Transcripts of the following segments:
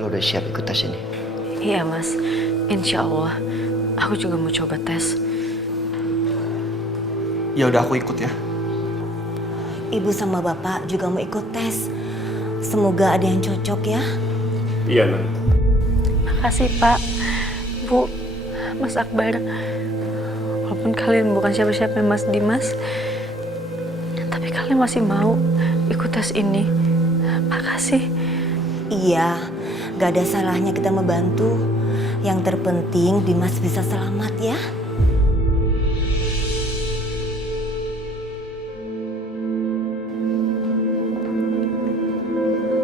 lo udah siap ikut tes ini? Iya mas, insya Allah. Aku juga mau coba tes. Ya udah aku ikut ya. Ibu sama bapak juga mau ikut tes. Semoga ada yang cocok ya. Iya, Nan. Makasih Pak, Bu, Mas Akbar. Walaupun kalian bukan siapa-siapa Mas Dimas, tapi kalian masih mau ikut tes ini. Makasih. Iya, gak ada salahnya kita membantu. Yang terpenting Dimas bisa selamat ya.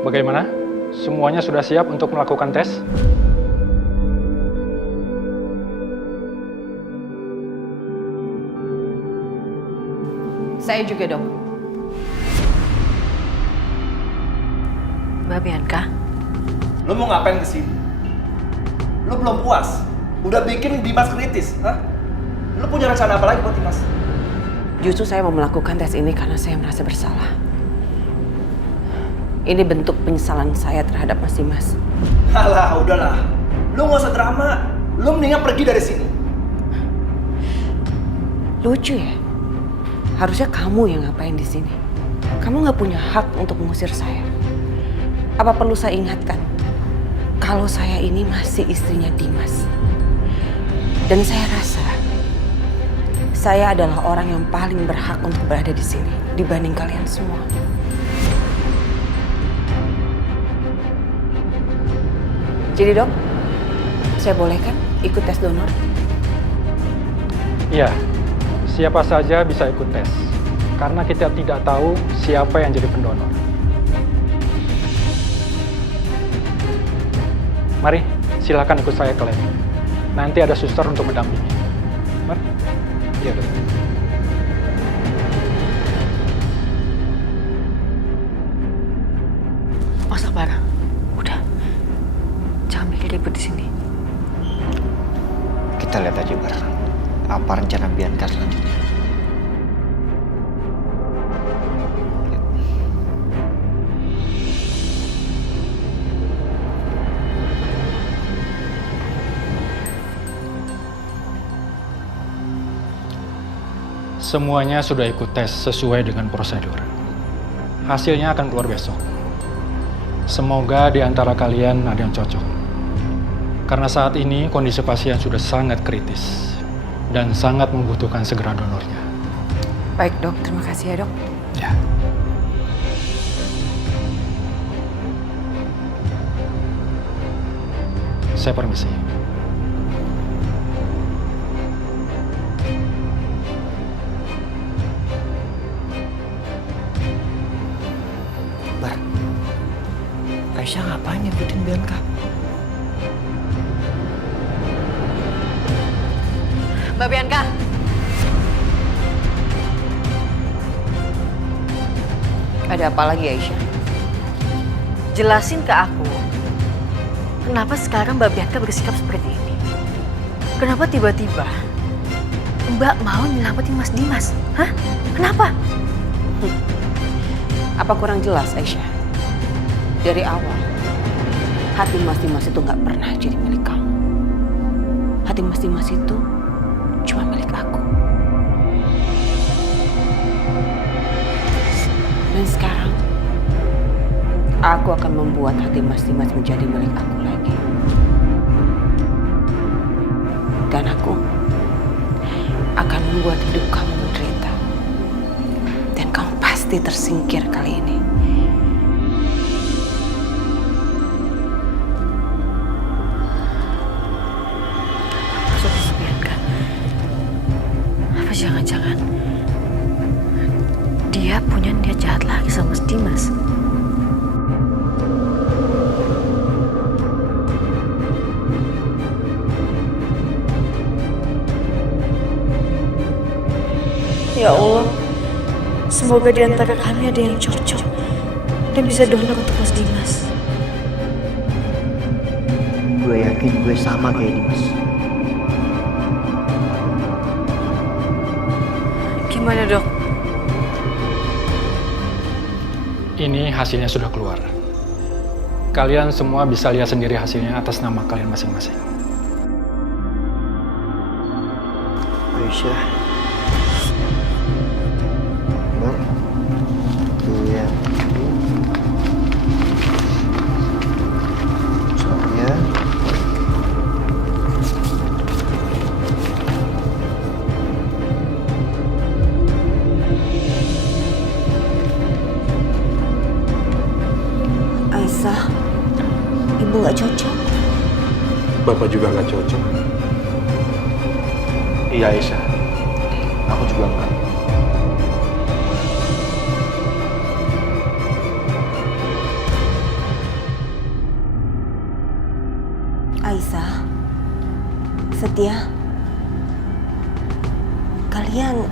Bagaimana? Semuanya sudah siap untuk melakukan tes? Saya juga, Dok. Mbak Bianca, Lo mau ngapain kesini? Lo belum puas? Udah bikin Dimas kritis, hah? Lo punya rencana apa lagi buat Dimas? Justru saya mau melakukan tes ini karena saya merasa bersalah. Ini bentuk penyesalan saya terhadap Mas Dimas. Alah, udahlah. Lo nggak usah drama. Lo mendingan pergi dari sini. Lucu ya? Harusnya kamu yang ngapain di sini. Kamu nggak punya hak untuk mengusir saya. Apa perlu saya ingatkan? Kalau saya ini masih istrinya Dimas. Dan saya rasa saya adalah orang yang paling berhak untuk berada di sini dibanding kalian semua. Jadi dok, saya boleh kan ikut tes donor? Iya, siapa saja bisa ikut tes. Karena kita tidak tahu siapa yang jadi pendonor. Mari, silakan ikut saya ke lab. Nanti ada suster untuk mendampingi. Mari. Iya, Dok. Mas Akbar, udah. Jangan bikin ribut di sini. Kita lihat aja bareng. Apa rencana Bianca selanjutnya? Semuanya sudah ikut tes sesuai dengan prosedur. Hasilnya akan keluar besok. Semoga di antara kalian ada yang cocok. Karena saat ini kondisi pasien sudah sangat kritis dan sangat membutuhkan segera donornya. Baik dok, terima kasih ya dok. Ya. Saya permisi. Bar, Aisyah ngapain ngikutin Bianca? Mbak Bianca. Ada apa lagi Aisyah? Jelasin ke aku, kenapa sekarang Mbak Bianca bersikap seperti ini? Kenapa tiba-tiba Mbak mau nyelamatin Mas Dimas? Hah? Kenapa? Apa kurang jelas Aisyah? Dari awal, hati Mas Dimas itu nggak pernah jadi milik kamu. Hati Mas Dimas itu cuma milik aku. Dan sekarang, aku akan membuat hati Mas Dimas menjadi milik aku lagi. Dan aku akan membuat hidup kamu menderita. Dan kamu pasti tersingkir kali ini. Maksudnya Mbak Bianca, apa jangan-jangan dia punya niat jahat lagi sama Mas Dimas? Ya Allah, semoga di antara kami ada yang cocok dan bisa donor untuk Mas Dimas. Gue yakin gue sama kayak Dimas. Gimana dok? Ini hasilnya sudah keluar. kalian semua bisa lihat sendiri hasilnya atas nama kalian masing-masing. Aisyah. Bar. Iya. Soalnya. Aisyah, ibu nggak cocok. Bapak juga nggak cocok. Iya Aisyah, aku juga enggak. Aisyah, Setia, kalian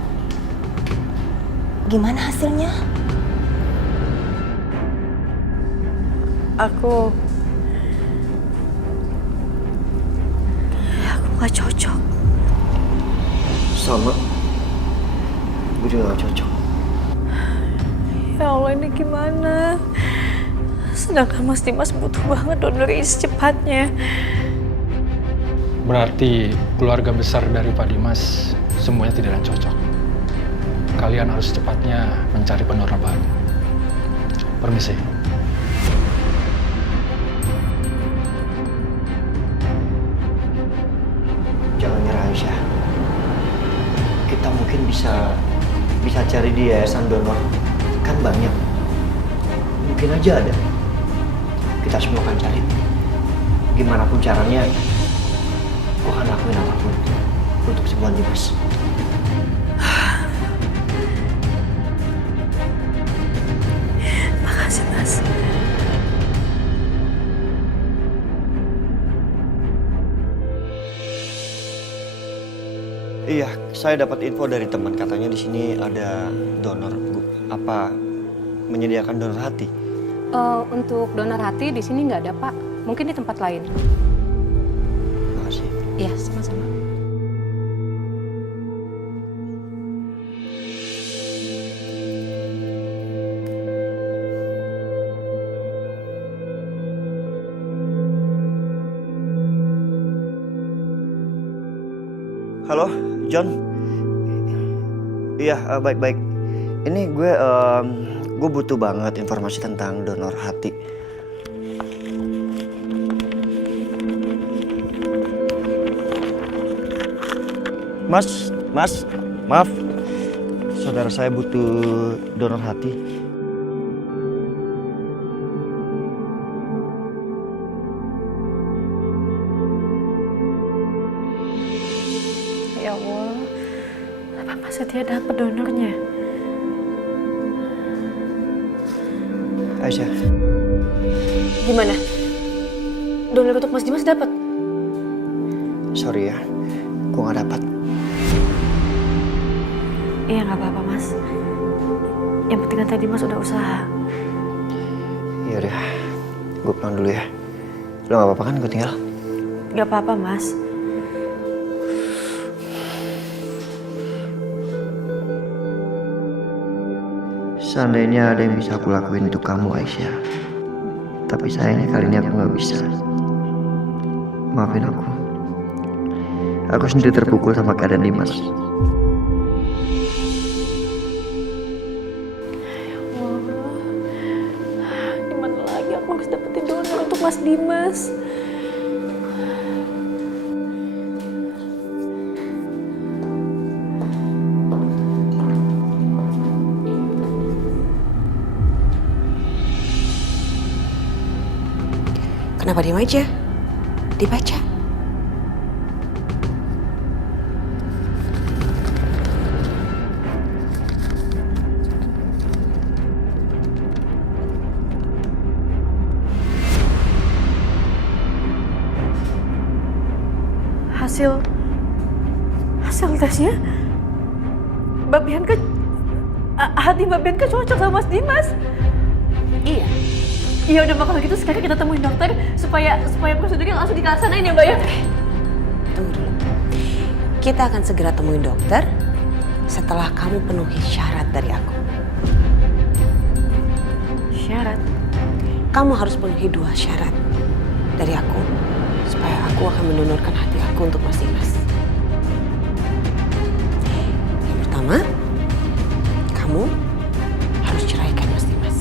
gimana hasilnya? Aku nggak cocok. Sama. Gue juga gak cocok. Ya Allah, ini gimana? Sedangkan Mas Dimas butuh banget donor ini secepatnya. Berarti keluarga besar dari Pak Dimas semuanya tidak ada cocok. Kalian harus cepatnya mencari pendonor baru. Permisi. Jangan nyerah Aisyah. Kita mungkin bisa cari di yayasan donor. Kan banyak. Mungkin aja ada. Kita semua akan cari. Gimana pun caranya, gue akan lakuin apapun untuk sembuhan Dimas. Makasih, Mas. Iya, saya dapat info dari teman, katanya di sini ada donor, Bu. Apa menyediakan donor hati? Untuk donor hati di sini nggak ada, Pak. Mungkin di tempat lain. Makasih. Iya, sama-sama. Halo, John. Iya, baik-baik. Ini gue butuh banget informasi tentang donor hati. Mas, maaf. Saudara saya butuh donor hati. Ya Allah, apa Mas Setia dapat donornya? Aisyah, Gimana? Donor untuk Mas Dimas dapat? sorry ya, gue gak dapat. Iya, nggak apa-apa, Mas. Yang penting kan tadi Mas udah usaha. Ya udah, gue pulang dulu ya. Lo gak apa-apa kan gue tinggal? Nggak apa-apa, Mas. Seandainya ada yang bisa aku lakuin untuk kamu, Aisyah. Tapi sayangnya kali ini aku gak bisa. Maafin aku. Aku sendiri terpukul sama keadaan Dimas. Gimana lagi aku harus dapetin donor untuk Mas Dimas? Kenapa diam aja? Dibaca. Hasil tesnya Mbak Bianca, hati Mbak Bianca cocok sama Mas Dimas. Iya. Ya udah, kalau gitu sekarang kita temuin dokter supaya prosedurnya langsung dilaksanain ya, Mbak ya. Tunggu dulu. Kita akan segera temuin dokter setelah kamu penuhi syarat dari aku. Syarat? kamu harus penuhi 2 syarat dari aku supaya aku akan mendonorkan hati aku untuk Mas Dimas. Yang pertama, kamu harus ceraikan Mas Dimas.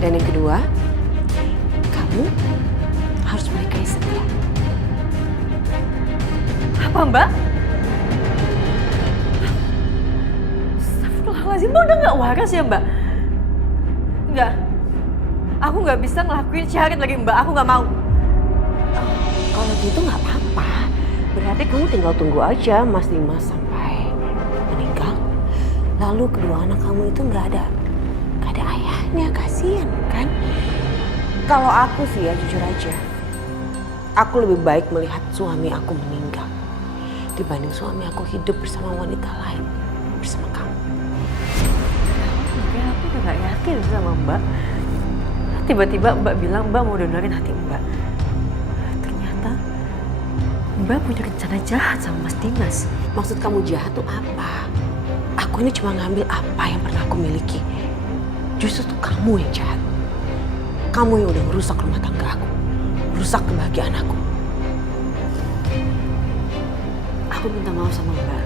Dan yang kedua, kamu harus menikahi Setia. Apa Mbak? Astagfirullahaladzim, Mbak udah gak waras ya Mbak? Enggak. Aku gak bisa ngelakuin syarat lagi Mbak, aku gak mau. Kalau gitu nggak apa-apa. Berarti kamu tinggal tunggu aja Mas Dimas sampai meninggal. Lalu kedua anak kamu itu nggak ada ayahnya, kasihan kan? Kalau aku sih ya jujur aja, aku lebih baik melihat suami aku meninggal dibanding suami aku hidup bersama wanita lain, bersama kamu. Makanya aku udah gak yakin sama Mbak. Tiba-tiba Mbak bilang Mbak mau donorin hati Mbak. Ternyata Mbak punya rencana jahat sama Mas Dimas. Maksud kamu jahat tuh apa? Aku ini cuma ngambil apa yang pernah aku miliki. Justru tuh kamu yang jahat. Kamu yang udah merusak rumah tangga aku, merusak kebahagiaan aku. Aku minta maaf sama Mbak.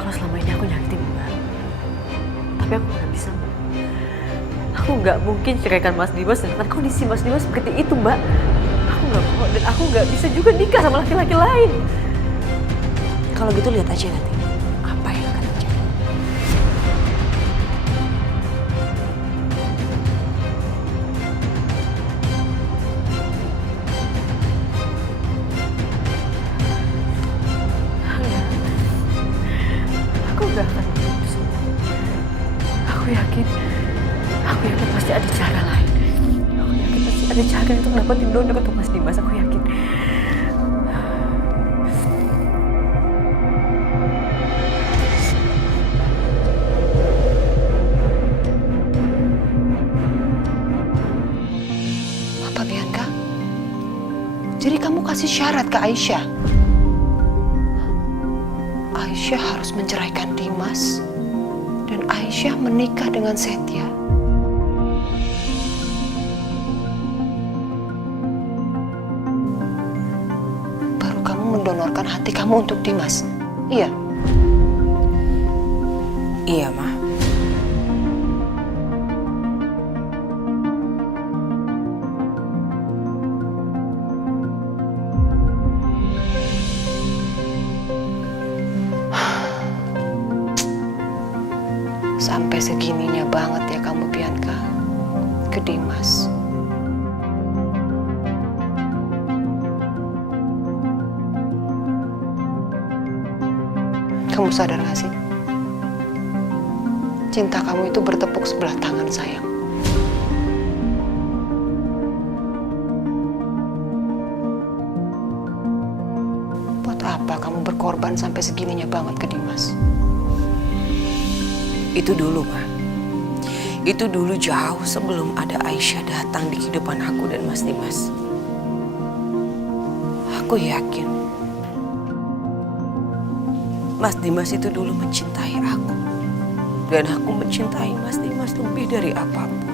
Kalau selama ini aku nyakitin Mbak. Tapi aku gak bisa Mbak. Aku gak mungkin ceraikan Mas Dimas dengan kondisi Mas Dimas seperti itu Mbak. Aku gak mau dan aku gak bisa juga nikah sama laki-laki lain. Kalau gitu lihat aja nanti apa yang akan terjadi. Aku gak akan putus. Aku yakin pasti ada cara lain. Aku yakin pasti ada cara untuk dapetin donor untuk Mas Dimas. Aku yakin. Apa Bianca? Jadi kamu kasih syarat ke Aisyah? Aisyah harus menceraikan Dimas dan Aisyah menikah dengan Setia. Baru kamu mendonorkan hati kamu untuk Dimas. Iya. Iya, Ma. Sampai segininya banget ya kamu Bianca ke Dimas. Kamu sadar gak sih? Cinta kamu itu bertepuk sebelah tangan sayang. Buat apa kamu berkorban sampai segininya banget ke Dimas? Itu dulu, Ma. Itu dulu jauh sebelum ada Aisyah datang di kehidupan aku dan Mas Dimas. Aku yakin Mas Dimas itu dulu mencintai aku. Dan aku mencintai Mas Dimas lebih dari apapun.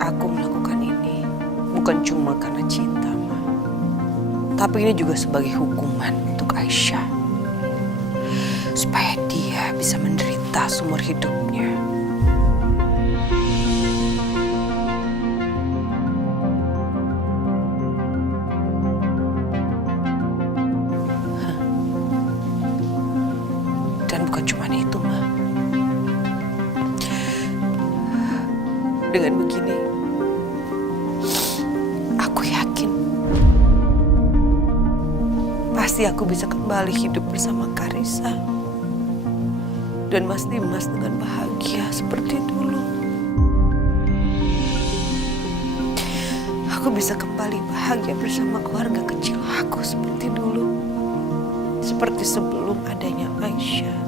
Aku melakukan ini bukan cuma karena cinta, Ma. Tapi ini juga sebagai hukuman untuk Aisyah. Supaya dia bisa menderita seumur hidupnya. Dan bukan cuma itu, Ma. Dengan begini, aku yakin pasti aku bisa kembali hidup bersama Karissa dan Mas Dimas dengan bahagia seperti dulu. Aku bisa kembali bahagia bersama keluarga kecil aku seperti dulu. Seperti sebelum adanya Aisyah.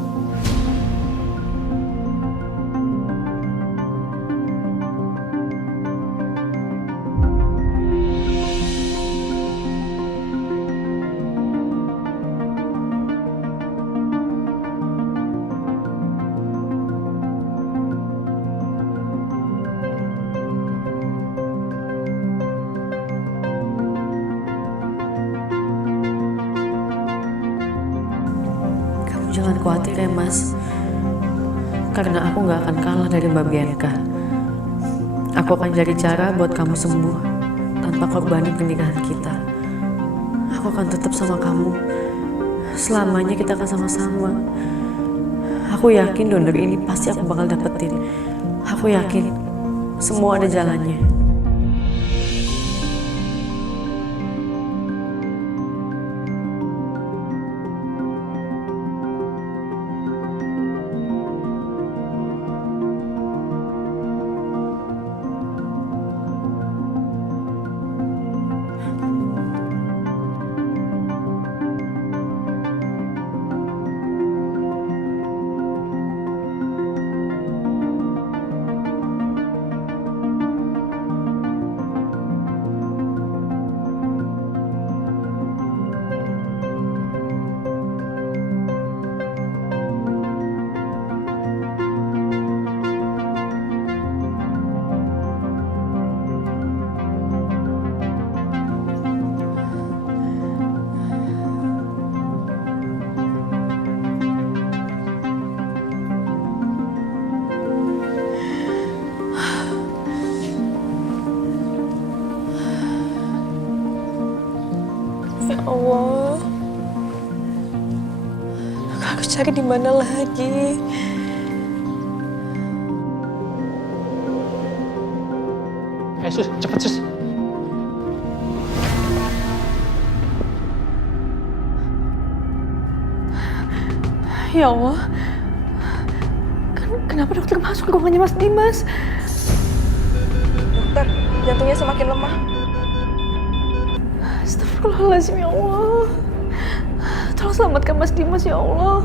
khawatir ya Mas. Karena aku gak akan kalah dari Mbak Bianca. Aku akan cari cara buat kamu sembuh tanpa korbanin pernikahan kita. Aku akan tetap sama kamu. Selamanya kita akan sama-sama. Aku yakin donor ini pasti aku bakal dapetin. Aku yakin semua ada jalannya. Ya Allah, aku harus cari di mana lagi? Sus, cepet Sus. Ya Allah, kenapa dokter masuk ruangannya Mas Dimas? Dokter, jantungnya semakin lemah. Astagfirullahaladzim ya Allah. Tolong selamatkan Mas Dimas ya Allah.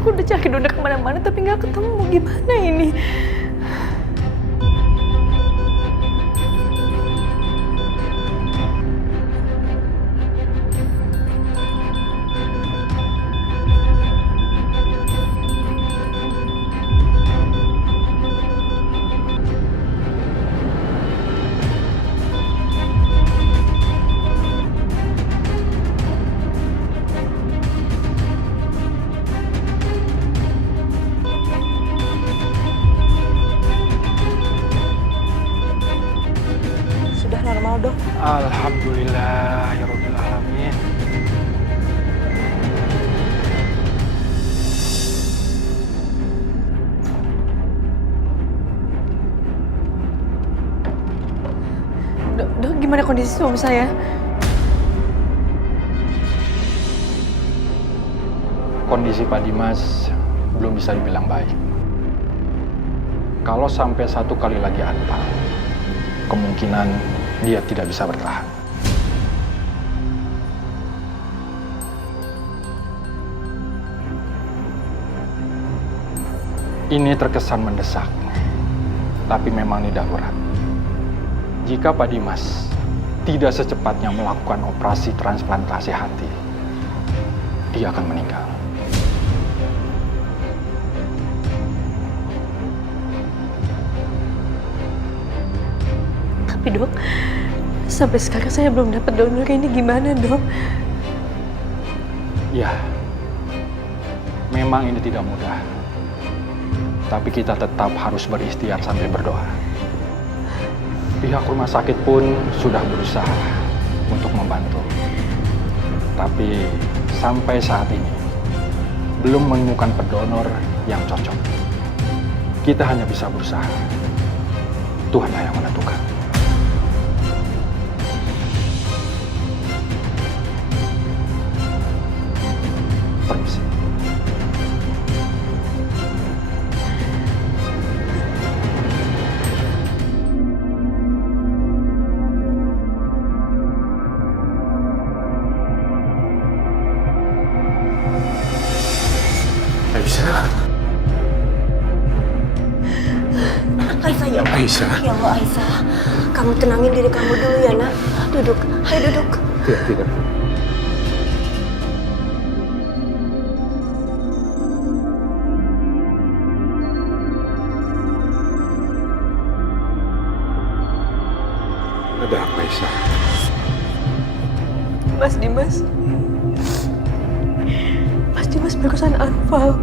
Aku udah cari donor kemana-mana tapi nggak ketemu. Gimana ini? Sudah normal, Dok. Alhamdulillah, ya Rabbil Alamin. Dok, gimana kondisi suami saya? Kondisi Pak Dimas belum bisa dibilang baik. Kalau sampai satu kali lagi antam, kemungkinan dia tidak bisa bertahan. Ini terkesan mendesak, tapi memang ini darurat. Jika Pak Dimas tidak secepatnya melakukan operasi transplantasi hati, dia akan meninggal. Tapi Dok, sampai sekarang saya belum dapat donor ini, gimana Dok? Ya, memang ini tidak mudah. Tapi kita tetap harus berikhtiar sambil berdoa. Pihak rumah sakit pun sudah berusaha untuk membantu. Tapi sampai saat ini belum menemukan pendonor yang cocok. Kita hanya bisa berusaha. Tuhanlah yang menentukan. Permisi. Aisyah. Aisyah ya Allah. Aisyah. Ya Allah Aisyah, kamu tenangin diri kamu dulu ya nak. Duduk, ayo duduk. Tidak. Ada apa, Isa? Mas Dimas. Mas Dimas barusan anfal.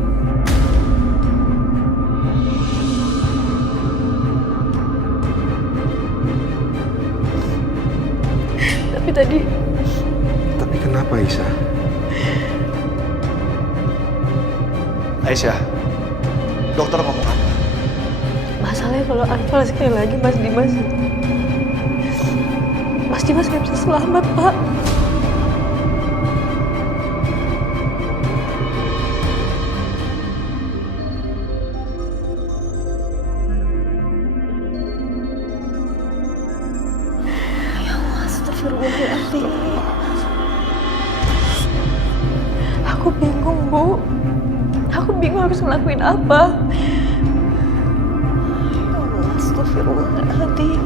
Tapi kenapa, Isa? Aisyah, dokter ngomong apa? Masalahnya kalau anfal sekali lagi Mas Dimas. Mas Dimas nggak bisa selamat, Pak. Astagfirullahaladzim. Aku bingung, Bu. Aku bingung harus ngelakuin apa. Astagfirullahaladzim.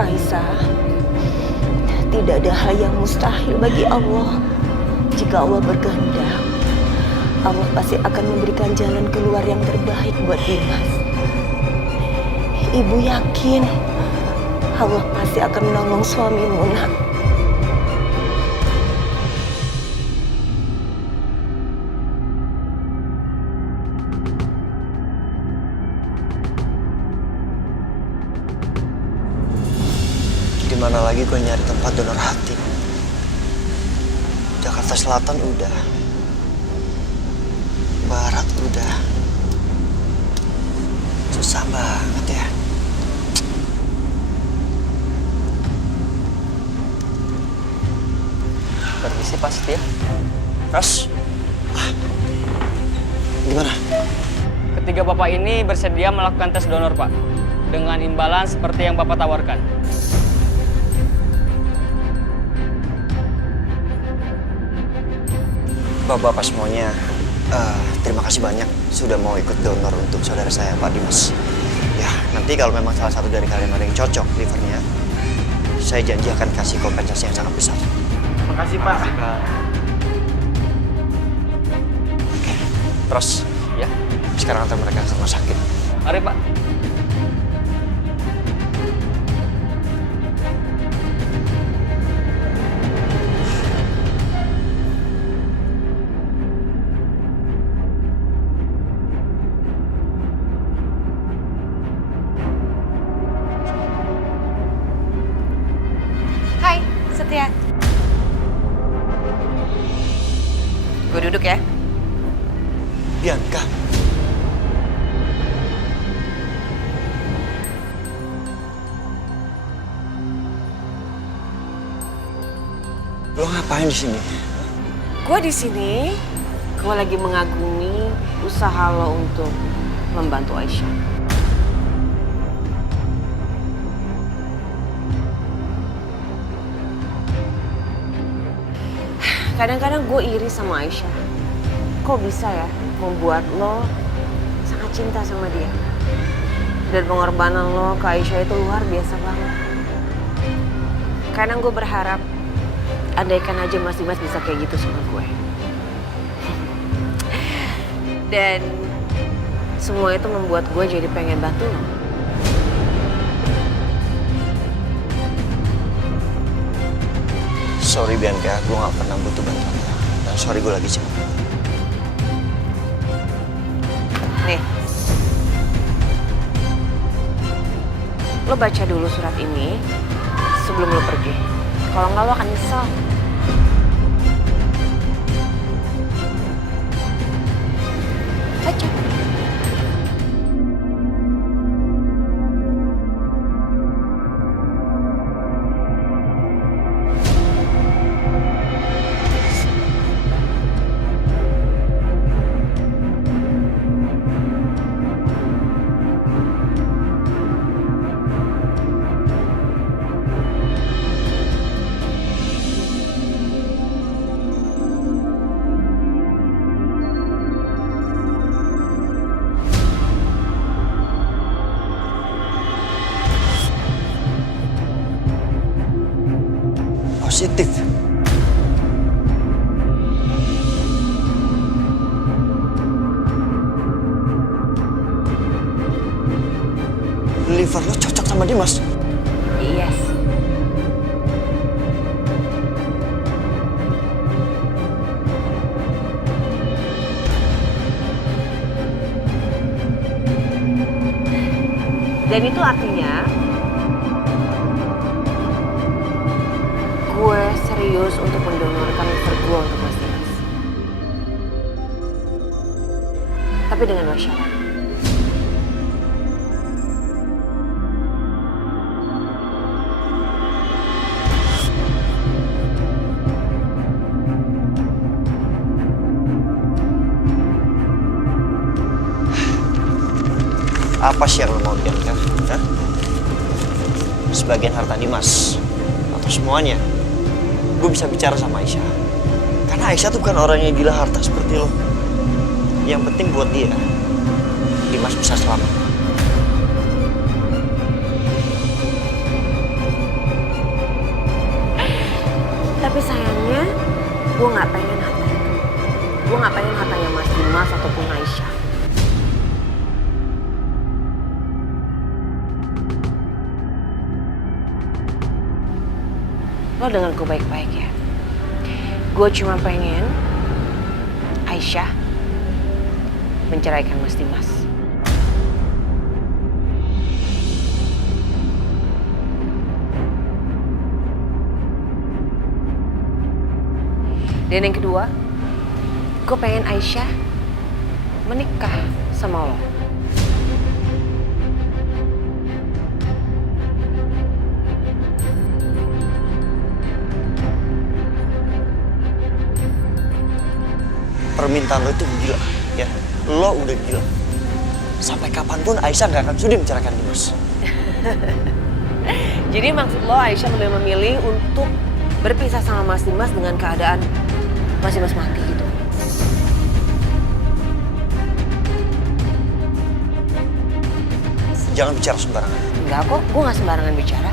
Aisyah, tidak ada hal yang mustahil bagi Allah. Jika Allah berkehendak, Allah pasti akan memberikan jalan keluar yang terbaik buat Dimas. Ibu yakin Allah pasti akan menolong suamimu, nak. Di mana lagi gue nyari tempat donor hati? Jakarta Selatan udah. Barat udah. Susah banget ya. Permisi Pak Setia. Ras. Gimana? Ketiga Bapak ini bersedia melakukan tes donor, Pak. Dengan imbalan seperti yang Bapak tawarkan. Bapak-bapak semuanya, terima kasih banyak sudah mau ikut donor untuk saudara saya, Pak Dimas. Ya, nanti kalau memang salah satu dari kalian ada yang cocok livernya, saya janji akan kasih kompensasi yang sangat besar. Makasih, Pak. Oke, terus Ya, sekarang antar mereka ke rumah sakit. mari Pak. Hai, Setia. Gue duduk ya. Bianca. Lo ngapain di sini? Gue di sini, gue lagi mengagumi usaha lo untuk membantu Aisyah. Kadang-kadang gue iri sama Aisyah. Kok bisa ya membuat lo sangat cinta sama dia? Dan pengorbanan lo ke Aisyah itu luar biasa banget. Kadang gue berharap andaikan aja Mas Dimas bisa kayak gitu sama gue. Dan semua itu membuat gue jadi pengen bantu lo. Sorry Bianca, gue gak pernah butuh bantuan lo. Dan sorry gue lagi sibuk. Nih, lo baca dulu surat ini sebelum lo pergi. Kalau nggak lo akan nyesel. Baca. liver lo cocok sama Dimas. Yes. Dan itu artinya gue serius untuk mendonorkan liver gue untuk Mas Dimas. Tapi dengan dua syarat. Apa sih yang lo mau diamkan? Hah? Sebagian harta Dimas? Atau semuanya? Gue bisa bicara sama Aisyah. Karena Aisyah tuh bukan orang yang gila harta seperti lo. Yang penting buat dia, Dimas bisa selamat. Tapi sayangnya, gue nggak pengen harta itu. Gue nggak pengen hartanya Mas Dimas ataupun Aisyah. Lo dengar gue baik-baik ya. Gue cuma pengen Aisyah menceraikan Mas Dimas. Dan yang kedua, gue pengen Aisyah menikah sama lo. Permintaan lo itu gila, ya. Lo udah gila. Sampai kapanpun Aisyah gak akan sudi menceraikan Dimas. Jadi maksud lo Aisyah lebih memilih untuk berpisah sama Mas Dimas dengan keadaan Mas Dimas mati gitu? Jangan bicara sembarangan. Enggak kok, gue gak sembarangan bicara.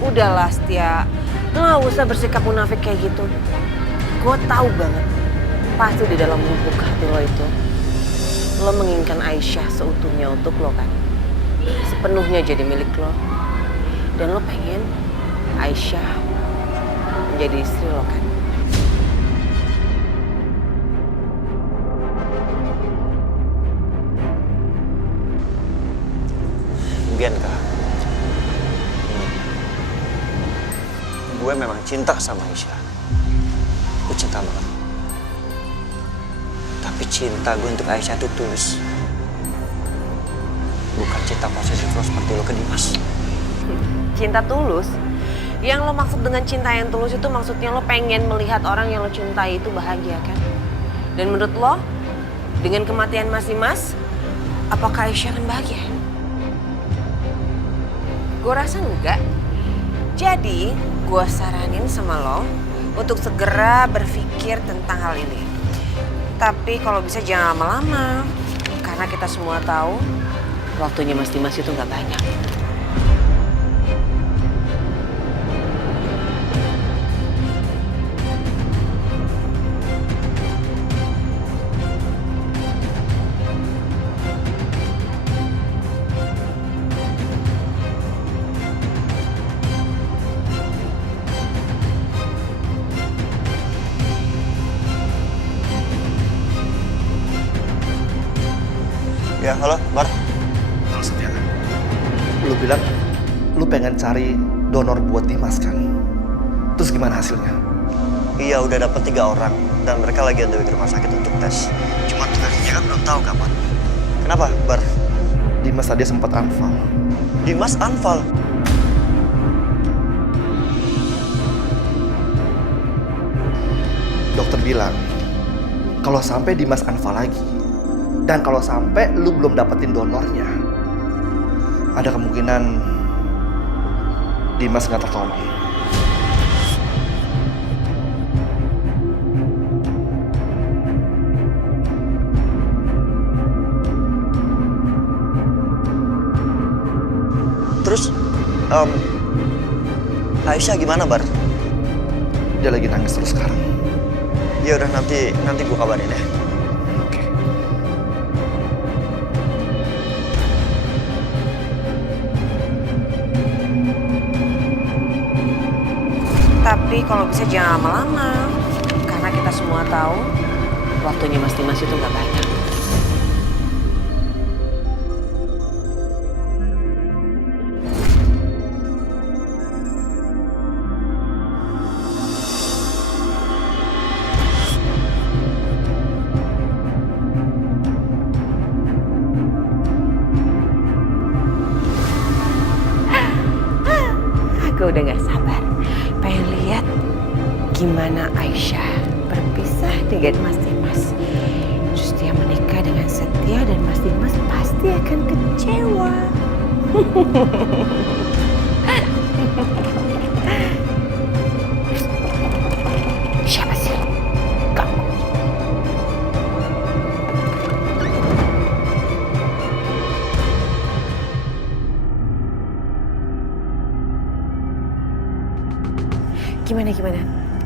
Udahlah Setia, lo gak usah bersikap munafik kayak gitu. Gue tahu banget, pasti di dalam lubuk hati lo itu, lo menginginkan Aisyah seutuhnya untuk lo kan. Sepenuhnya jadi milik lo. Dan lo pengen Aisyah menjadi istri lo kan. Bianca, gue memang cinta sama Aisyah. Gue cinta banget. Tapi cinta gue untuk Aisyah itu tulus. Bukan cinta posesif lo seperti lo ke Dimas. Cinta tulus? Yang lo maksud dengan cinta yang tulus itu maksudnya lo pengen melihat orang yang lo cintai itu bahagia kan? Dan menurut lo, dengan kematian Mas Dimas, apakah Aisyah akan bahagia? Gue rasa enggak. Jadi, gue saranin sama lo untuk segera berpikir tentang hal ini. Tapi kalau bisa jangan lama-lama. Karena kita semua tahu waktunya Mas Dimas itu nggak banyak. Ya, halo, Bar. Halo Setia. Lu bilang lu pengen cari donor buat Dimas kan? Terus gimana hasilnya? Iya, udah dapet 3 orang. Dan mereka lagi on the way ke rumah sakit untuk tes. Cuman terakhirnya kan belum tahu kapan. Kenapa, Bar? Dimas tadi sempat anfal. Dimas anfal? Dokter bilang, kalau sampai Dimas anfal lagi, dan kalau sampai lu belum dapetin donornya, ada kemungkinan Dimas nggak tertolong. Terus, Aisyah gimana, Bar? Dia lagi nangis terus sekarang. Ya udah, nanti gue kabarin ya. Oke. Tapi kalau bisa jangan lama-lama. Karena kita semua tahu waktunya Mas Dimas itu nggak banyak. Aku udah gak sabar, pengen lihat gimana Aisyah berpisah dengan Mas Dimas. Terus dia menikah dengan Setia dan Mas Dimas pasti akan kecewa. Siapa sih? Kamu. Gimana?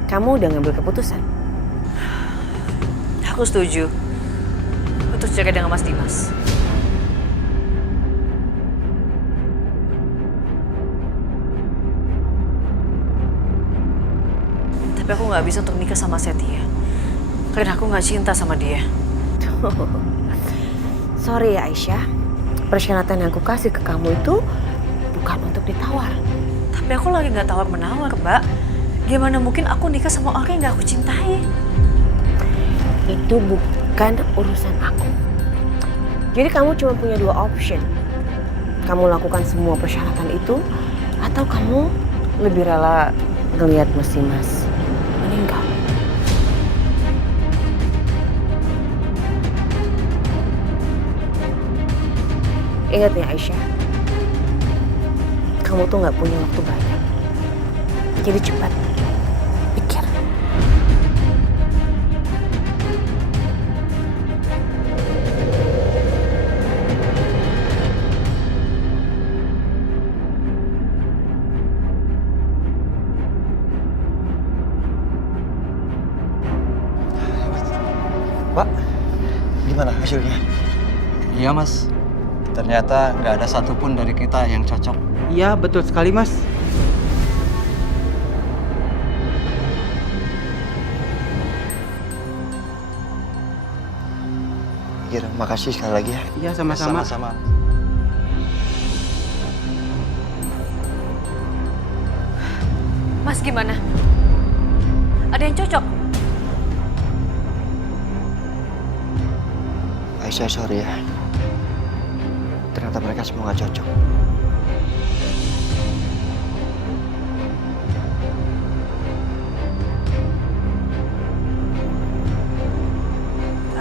Kamu udah ngambil keputusan? Aku setuju untuk cerai dengan Mas Dimas. Tapi aku nggak bisa untuk nikah sama Setia. Karena aku nggak cinta sama dia. Sorry ya Aisyah, persyaratan yang aku kasih ke kamu itu bukan untuk ditawar. Tapi aku lagi nggak tawar-menawar, Mbak. Gimana mungkin aku nikah sama orang yang nggak aku cintai? Itu bukan urusan aku. Jadi kamu cuma punya 2 option. Kamu lakukan semua persyaratan itu, atau kamu lebih rela ngelihat Mas Dimas meninggal. Ingat ya Aisyah, kamu tuh nggak punya waktu banyak. Jadi cepat pikir. Pak, gimana hasilnya? Iya mas, ternyata nggak ada satupun dari kita yang cocok. Iya betul sekali mas. Iya, makasih sekali lagi ya. Iya sama-sama. Sama-sama. Mas gimana? Ada yang cocok? Aisyah, sorry ya. Ternyata mereka semua gak cocok.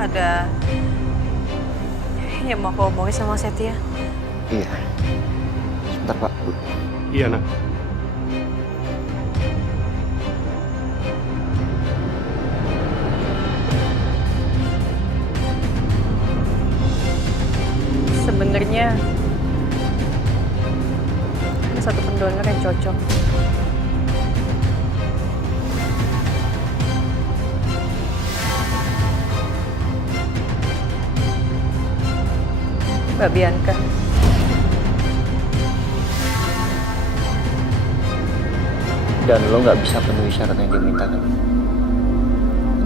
Ada yang mau aku omongin sama Setia? Iya. Sebentar Pak. Iya nak. Sebenarnya ada satu pendonor yang cocok. Mbak Bianca. Dan lo gak bisa penuhi syarat yang dia minta kan?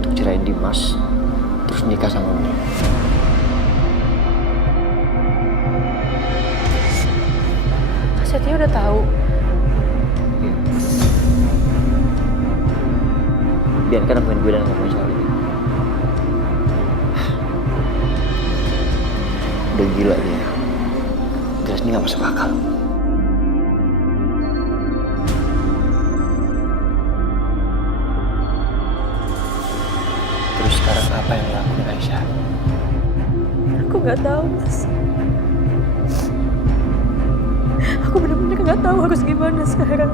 Untuk cerain Dimas, terus nikah sama lo. Setia udah tahu. Iya. Bianca nemuin gue dan ngomongin soal ini. Udah gila dia. Jelas ini gak masuk akal. Terus sekarang apa yang lo lakuin Aisyah? Aku nggak tahu, Mas. Aku benar-benar nggak tahu harus gimana sekarang.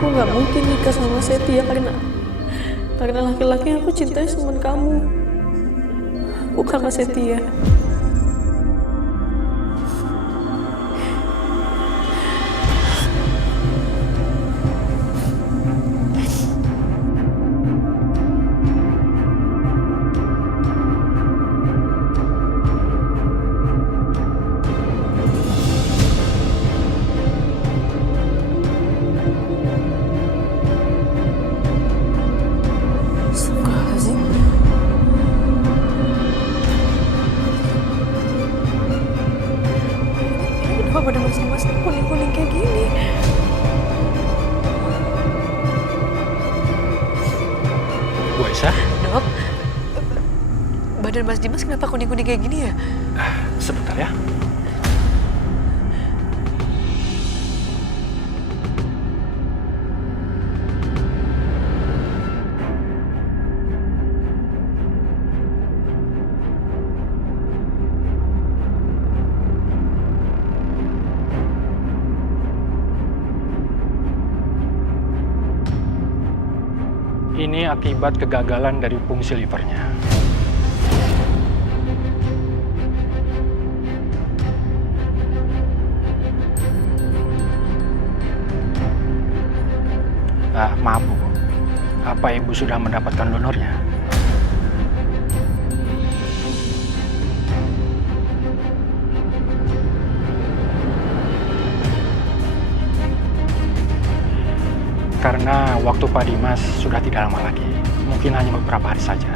Aku nggak mungkin nikah sama Setia karena laki-laki yang aku cintai cuma kamu. bukan Mas Setia. Kenapa pada Mas kuning-kuning kayak gini? Bu Aisyah, Dok, badan Mas Dimas kenapa kuning-kuning kayak gini ya? sebentar ya. Ini akibat kegagalan dari fungsi livernya. Maaf Bu, apa Ibu sudah mendapatkan donornya? Karena waktu Pak Dimas sudah tidak lama lagi, mungkin hanya beberapa hari saja.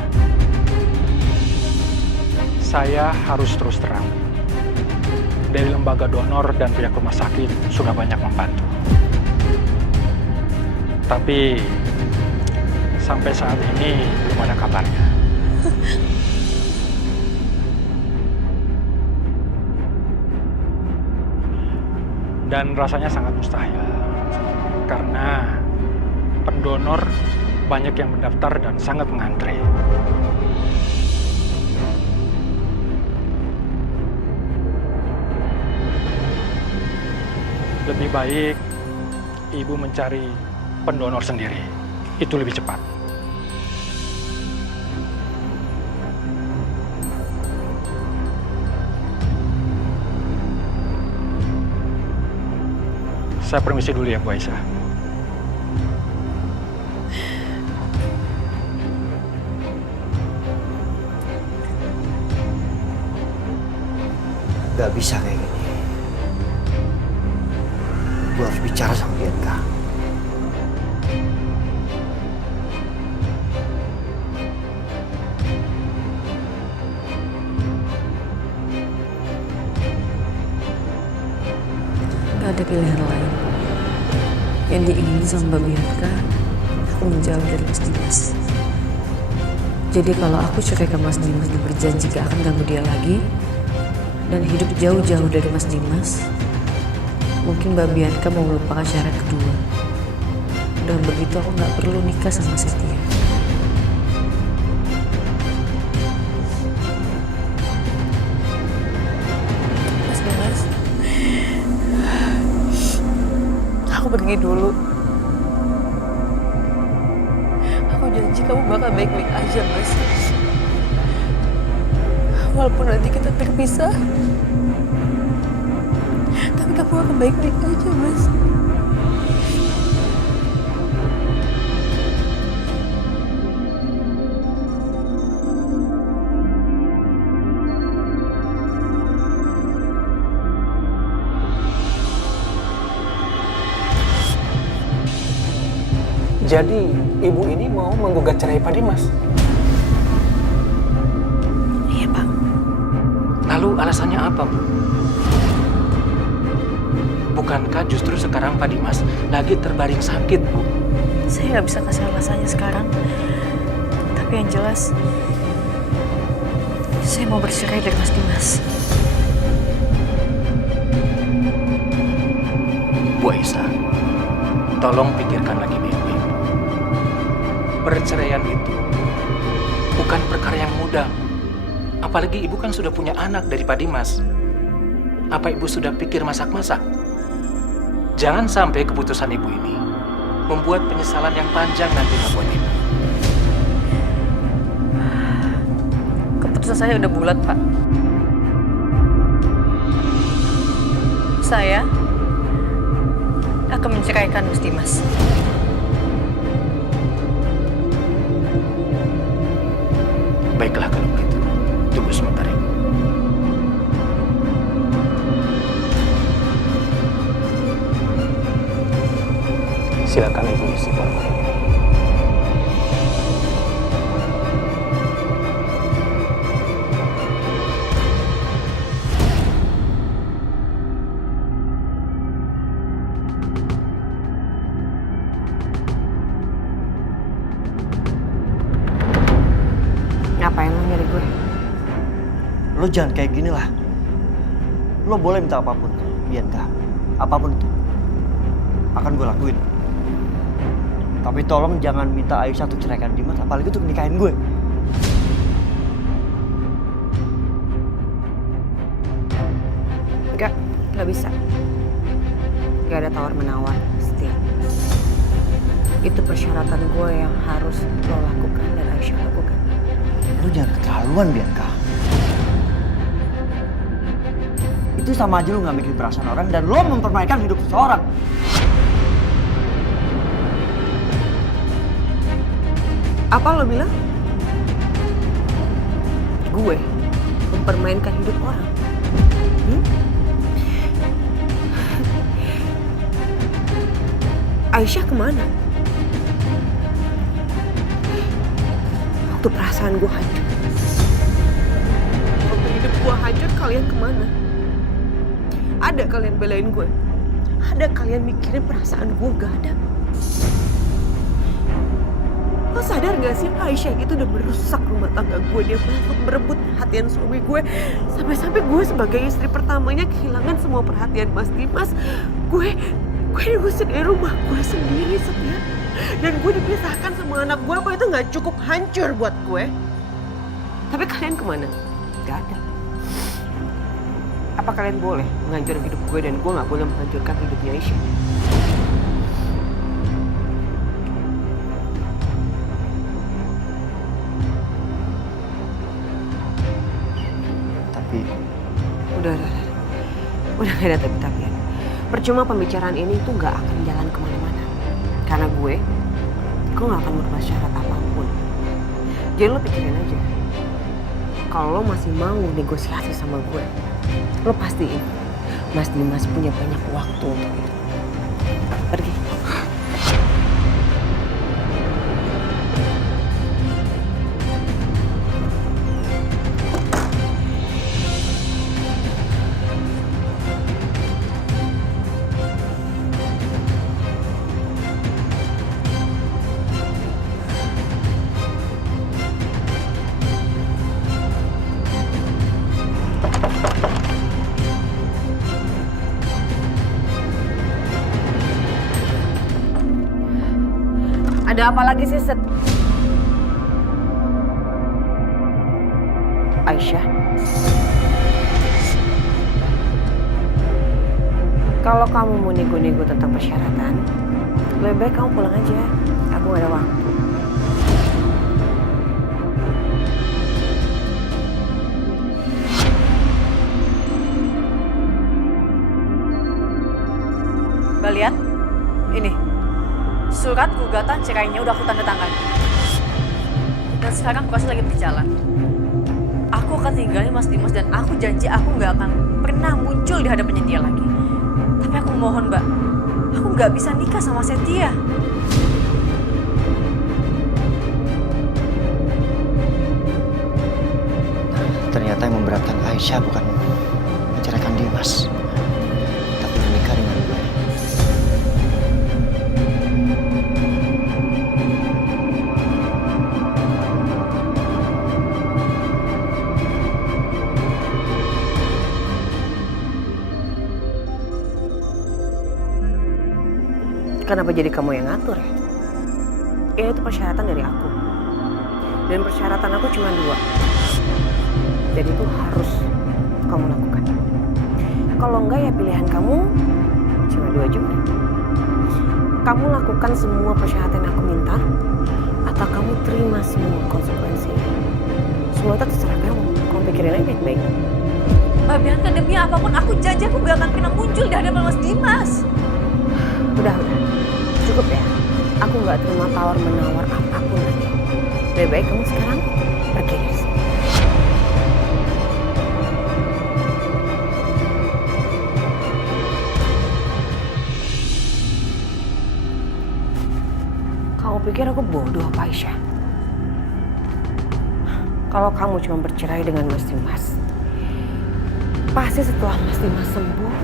Saya harus terus terang. Dari lembaga donor dan pihak rumah sakit sudah banyak membantu. Tapi sampai saat ini belum ada kabarnya. Dan rasanya sangat mustahil. Karena pendonor banyak yang mendaftar dan sangat mengantre. Lebih baik Ibu mencari pendonor sendiri. Itu lebih cepat. Saya permisi dulu ya, Bu Aisyah. Gak bisa kayak gini. Gue harus bicara sama Bianca. Gak ada pilihan lain. Yang diingini sama Mbak Bianca, aku menjauh dari Mas Dimas. Jadi kalau aku cerai ke Mas Dimas dan berjanji gak akan ganggu dia lagi, dan hidup jauh-jauh dari Mas Dimas, mungkin Mbak Bianca mau melupakan syarat kedua. Dan begitu aku gak perlu nikah sama Setia. Mas Dimas, aku pergi dulu. Aku janji kamu bakal baik-baik aja, Mas. Walaupun nanti kita terpisah, tapi kamu akan baik-baik aja, Mas. Jadi, ibu ini mau menggugat cerai Pak Dimas? Iya, Pak. Lalu alasannya apa, Bu? Bukankah justru sekarang Pak Dimas lagi terbaring sakit, Bu? Saya nggak bisa kasih alasannya sekarang. Tapi yang jelas, saya mau bercerai dari Mas Dimas. Bu Aisyah, tolong pikirkan lagi baik-baik. Perceraian itu bukan perkara yang mudah. Apalagi ibu kan sudah punya anak dari Pak Dimas. Apa ibu sudah pikir masak-masak? Jangan sampai keputusan ibu ini membuat penyesalan yang panjang nanti buat ibu. keputusan saya udah bulat, Pak. Saya akan menceraikan Mas Dimas. Baiklah kalau begitu. Tunggu sebentar ini. Silakan Ibu isi formulir. Ngapain lo nyari gue? Lo jangan kayak gini lah. Lo boleh minta apapun, Bianca. Apapun itu akan gue lakuin. Tapi tolong jangan minta Aisyah untuk ceraikan Dimas, apalagi untuk nikahin gue. Nggak bisa. Nggak ada tawar-menawar, Setia. Itu persyaratan gue yang harus lo lakukan dan Aisyah lakukan. Lo jangan keterlaluan, Bianca. Itu sama aja lo nggak mikirin perasaan orang dan lo mempermainkan hidup seseorang. Apa lo bilang? Gue mempermainkan hidup orang? Aisyah kemana? Waktu perasaan gue hancur. Waktu hidup gue hancur, kalian kemana? Ada kalian belain gue? Ada kalian mikirin perasaan gue? Gak ada. Lo sadar gak sih Aisyah itu udah merusak rumah tangga gue. Dia masuk merebut perhatian suami gue. Sampai-sampai gue sebagai istri pertamanya kehilangan semua perhatian Mas Dimas. Gue diusir dari rumah gue sendiri, Setia. Dan gue dipisahkan sama anak gue. Apa itu gak cukup hancur buat gue? Tapi kalian kemana? Gak ada. Apa kalian boleh menghancurkan hidup gue dan gue gak boleh menghancurkan hidupnya Aisyah? Udah gak ada tapi-tapian. Percuma pembicaraan ini tuh gak akan jalan kemana-mana. Karena gue gak akan merubah syarat apapun. Jadi lo pikirin aja. Kalau lo masih mau negosiasi sama gue, lo pastiin Mas Dimas punya banyak waktu untuk itu. Pergi. Ada apa lagi sih, Set? Aisyah? Kalau kamu mau nego-nego tentang persyaratan, lebih baik kamu pulang aja. Aku gak ada waktu. Mbak lihat, ini surat gugatan cerainya udah aku tanda tangan. Dan sekarang proses lagi berjalan. Aku akan tinggalin Mas Dimas dan aku janji aku nggak akan pernah muncul di hadapannya dia lagi. Tapi aku mohon Mbak, aku nggak bisa nikah sama Setia. Ternyata yang memberatkan Aisyah bukan menceraikan Dimas, tapi menikah dengan gue. Kenapa jadi kamu yang ngatur ya? Ini tuh persyaratan dari aku. Dan persyaratan aku cuma 2. Dan itu harus kamu lakukan. Kalau enggak ya pilihan kamu cuma 2 juga. Kamu lakukan semua persyaratan yang aku minta, atau kamu terima semua konsekuensinya. Semua itu terserah kamu. pikirin aja baik-baik. Mbak Bianca, demi apapun aku janji aku gak akan pernah muncul di hadapan Mas Dimas. Udah. Cukup ya. Aku nggak terima tawar menawar apapun lagi. Lebih baik kamu sekarang pergi dari sini. Kamu pikir aku bodoh apa, Aisyah? Kalau kamu cuma bercerai dengan Mas Dimas, pasti setelah Mas Dimas sembuh,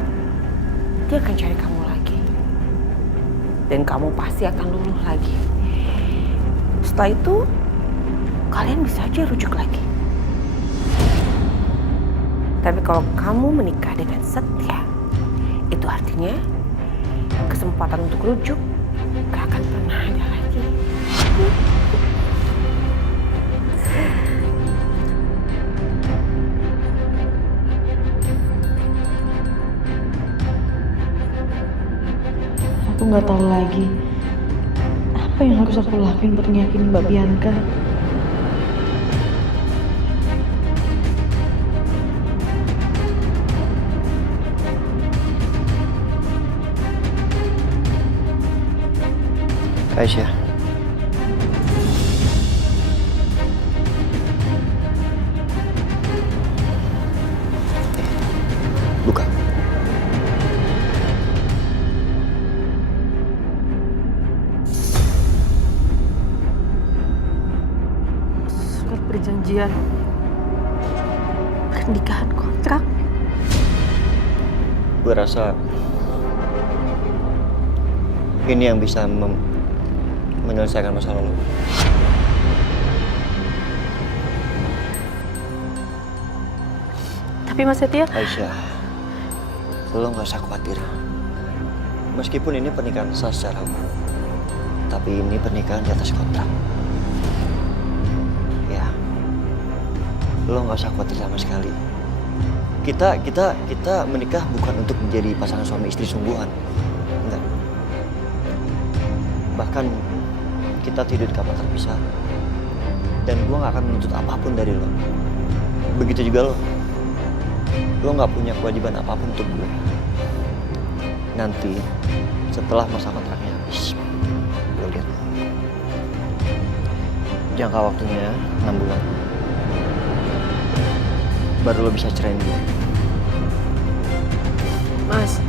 dia akan cari kamu lagi. Dan kamu pasti akan luluh lagi. Setelah itu, kalian bisa aja rujuk lagi. Tapi kalau kamu menikah dengan Setia, itu artinya kesempatan untuk rujuk gak akan pernah ada lagi. Aku nggak tahu lagi apa yang harus aku lakuin buat ngeyakinin Mbak Bianca. Aisyah, buka. Surat perjanjian pernikahan kontrak. Gue rasa ini yang bisa menyelesaikan masalah lo. Tapi Mas Setia, Aisyah, lo gak usah khawatir. Meskipun ini pernikahan sah secara umum, tapi ini pernikahan di atas kontrak. Ya, lo gak usah khawatir sama sekali. Kita menikah bukan untuk menjadi pasangan suami istri sungguhan. Enggak. Bahkan kita tidur di kamar terpisah. Dan gue gak akan menuntut apapun dari lo. Begitu juga lo. Lo gak punya kewajiban apapun untuk gue. Nanti setelah masa kontraknya habis, lo lihat. Jangka waktunya 6 bulan. Baru lo bisa cerain gue. Mas,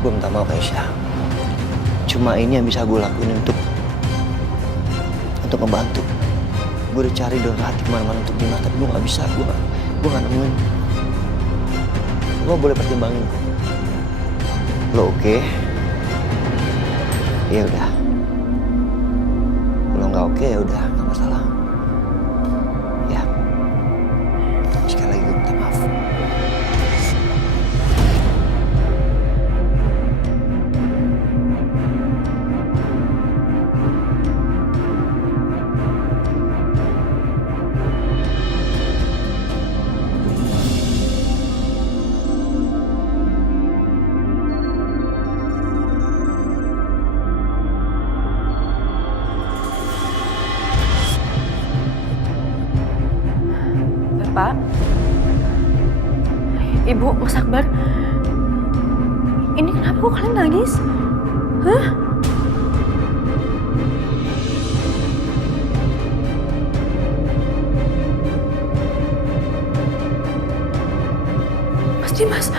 gue minta maaf Aisyah. Cuma ini yang bisa gue lakuin untuk membantu. Gue udah cari donor hati kemana-mana untuk Dimas, tapi gue gak bisa. Gue gak nemuin. Lo boleh pertimbangin. Lo oke? Ya udah. Lo nggak oke ya udah, nggak masalah. Ya. Sekali lagi gue minta maaf. Pak, Ibu, Mas Akbar, ini kenapa kok kalian nangis? Hah? Mas Dimas.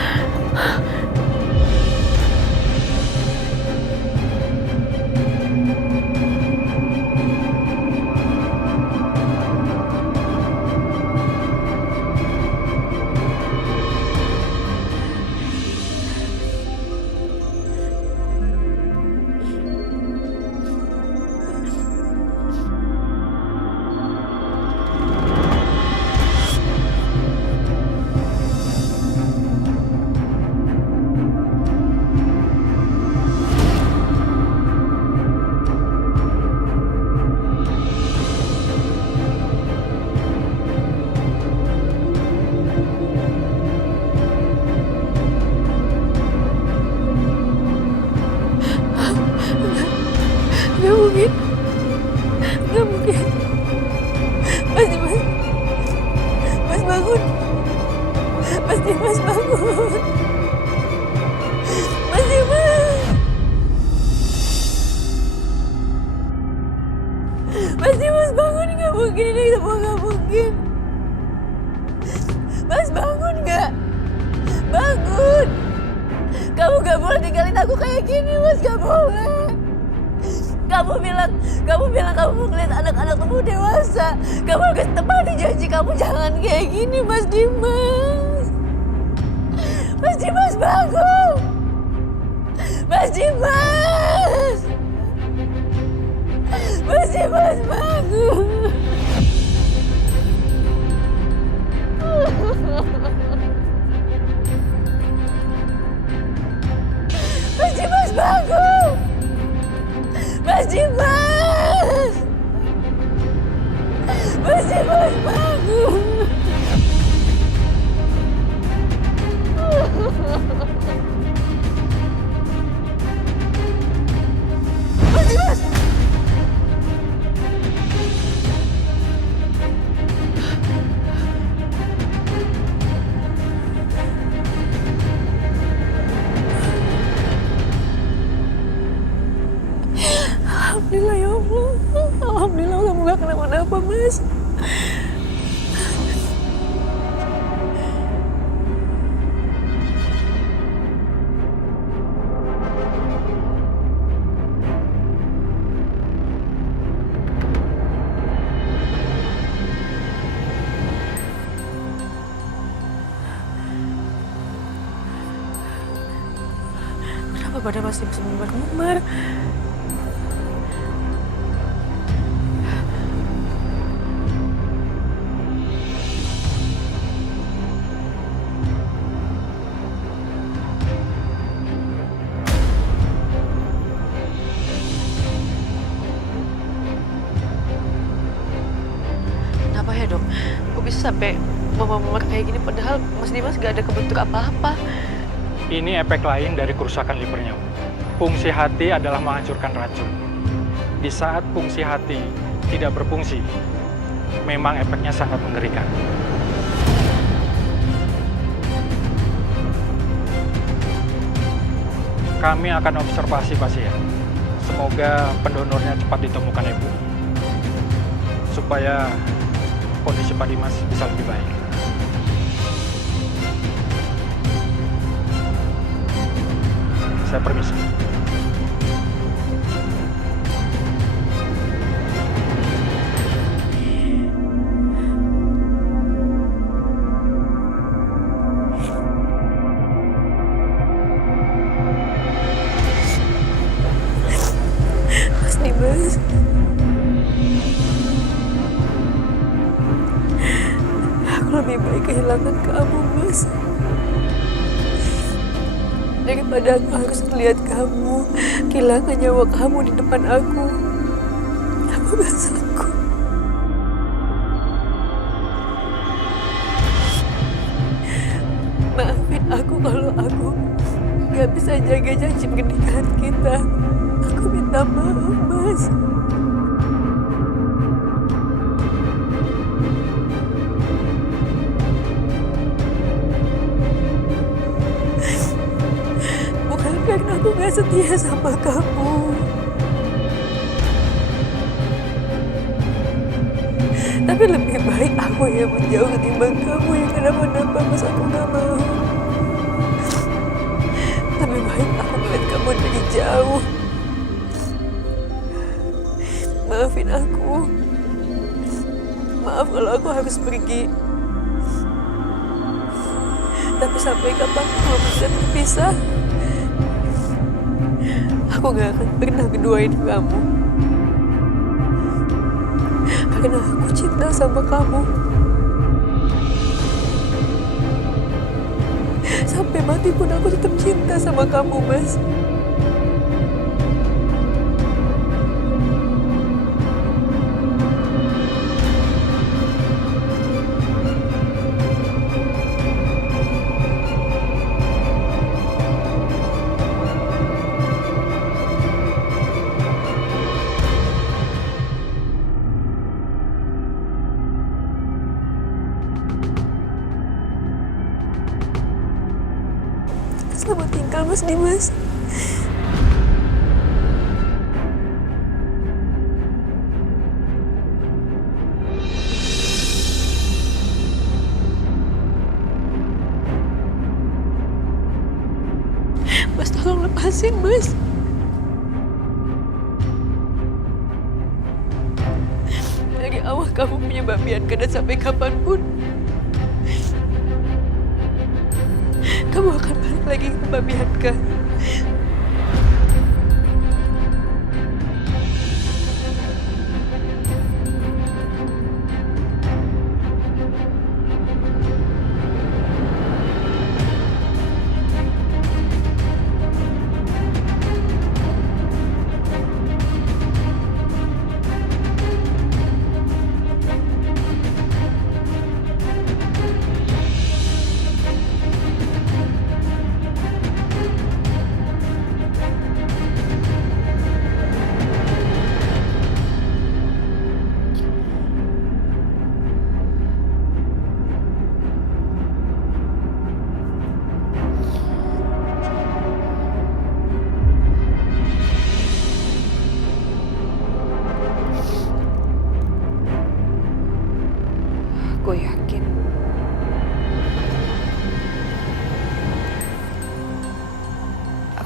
Mas Dimas. Mas Dimas bangun, nggak mungkin ini semua nggak mungkin. Mas bangun nggak? Bangun. Kamu nggak boleh tinggalin aku kayak gini, Mas, nggak boleh. Kamu bilang kamu mau ngeliat anak-anak kamu dewasa. Kamu harus tepati janji kamu, jangan kayak gini, Mas Dimas. Mas Dimas bangun. Mas Dimas. Mas Dimas bangun. Mas Dimas bangun. Mas Dimas. Mas Dimas bangun. Mas Dimas. Alhamdulillah ya Allah. Alhamdulillah kamu gak kenapa-napa, Mas. Kenapa badan masih bisa memar-memar? Kenapa ya, Dok? Kok bisa sampai memar kayak gini padahal Mas Dimas gak ada kebentuk apa-apa? Ini efek lain dari kerusakan livernya. Fungsi hati adalah menghancurkan racun. Di saat fungsi hati tidak berfungsi, memang efeknya sangat mengerikan. Kami akan observasi pasien. Semoga pendonornya cepat ditemukan, Ibu. Supaya kondisi Pak Dimas bisa lebih baik. Saya permisi. Mas Dimas. Aku lebih baik kehilangan kamu, Mas. Daripada aku harus melihat kamu kehilangan nyawa kamu di depan aku. Aku gak sanggup. Maafin aku kalau aku gak bisa jaga janji pernikahan kita. Aku minta maaf, Mas. Bukan karena aku gak setia sama kamu. Tapi lebih baik aku yang menjauh ketimbang kamu yang kenapa-napa, Mas. Aku gak mau. Lebih baik aku melihat kamu dari jauh. Maafin aku. Maaf kalau aku harus pergi. Tapi sampai kapan aku bisa terpisah, aku gak akan pernah ngeduain kamu. Karena aku cinta sama kamu. Sampai mati pun aku tetap cinta sama kamu, Mas. Selamat tinggal Mas Dimas. Mas tolong lepasin Mas. Dari awal kamu punya Mbak Bianca dan sampai kapanpun kamu akan balik lagi ke Mbak Bianca.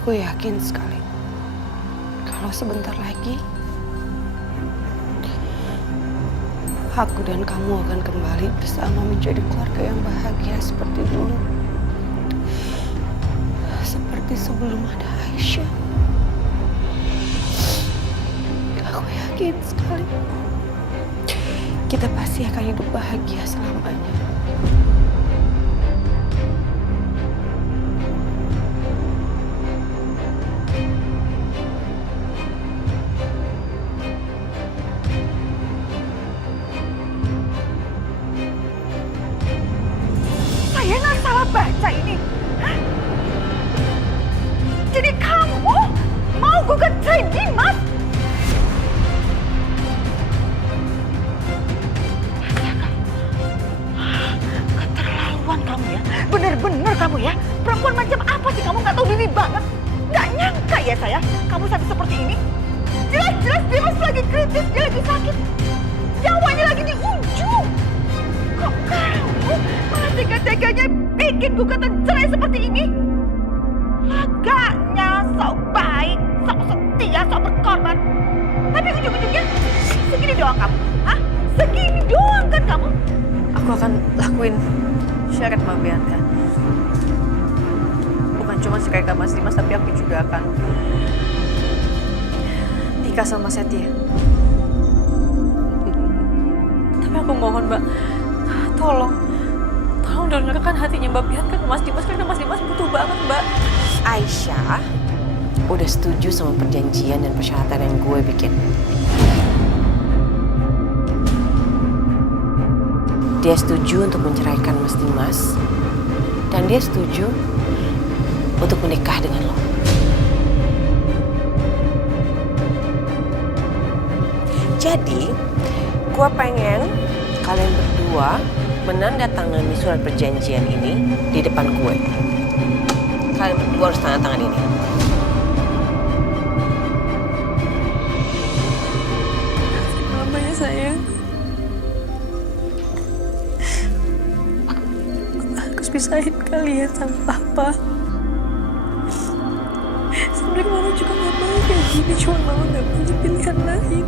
Aku yakin sekali kalau sebentar lagi aku dan kamu akan kembali bersama menjadi keluarga yang bahagia seperti dulu. Seperti sebelum ada Aisyah. Aku yakin sekali kita pasti akan hidup bahagia selamanya. Saya nggak salah baca ini. Hah? Jadi kamu mau gugat cerai Dimas? Keterlaluan kamu ya. Bener-bener kamu ya. Perempuan macam apa sih kamu, nggak tahu diri banget. Nggak nyangka ya saya, kamu sampai seperti ini. Jelas-jelas Dimas lagi kritis, dia lagi sakit. Nyawanya lagi di ujung. Kok kamu malah tega-teganya bikin gugatan cerai seperti ini? Agaknya sok baik, sok setia, sok berkorban. Tapi ujung-ujungnya segini doang kamu. Hah? Segini doang kan kamu? Aku akan lakuin syarat Mbak Bianca. Bukan cuma sekali Mas Dimas, tapi aku juga akan nikah sama Setia. Tapi aku mohon Mbak, tolong dengarkan hatinya Mbak Bianca ke Mas Dimas, karena Mas Dimas butuh banget Mbak. Aisyah udah setuju sama perjanjian dan persyaratan yang gue bikin. Dia setuju untuk menceraikan Mas Dimas, dan dia setuju untuk menikah dengan lo. Jadi, gue pengen kalian berdua menandatangani surat perjanjian ini di depan gue. Kalian berdua harus tanda tangan ini. Mama ya sayang. Aku pisahin kalian sama Papa. Sebenarnya Mama juga gak mau kayak gini, cuma Mama gak punya pilihan lain.